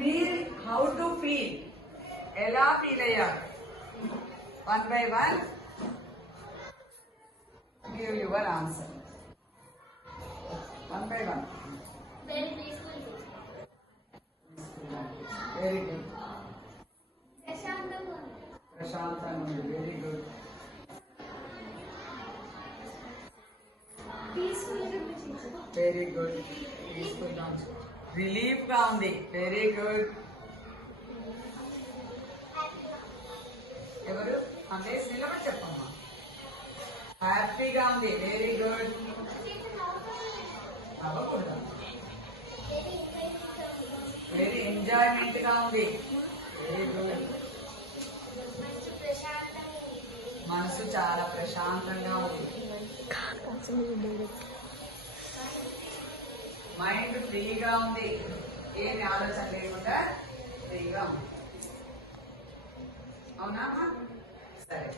Feel how to feel, ఎలా feel అయ్యారు? 1 by 1 give your answer. 1 by 1. Very peaceful. Very good. ప్రశాంతంగా ఉంది. ప్రశాంతంగా ఉంది. Very good. పీస్ఫుల్ గా ఉంది. Very good. పీస్ఫుల్ గా ఉంది. రిలీఫ్ గా ఉంది. Very good. ఎవరు అంటే నిలబడి చెప్పమ్మా. హ్యాపీగా ఉంది. Very good. అవ్వకూడదు. వెరీ ఎంజాయ్మెంట్ గా ఉంది. Very good. మనసు చాలా ప్రశాంతంగా ఉంది. మైండ్ ఫ్రీగా ఉంది. ఏమి ఆలోచన లేకుండా ఫ్రీగా ఉంది. అవునా? సరే.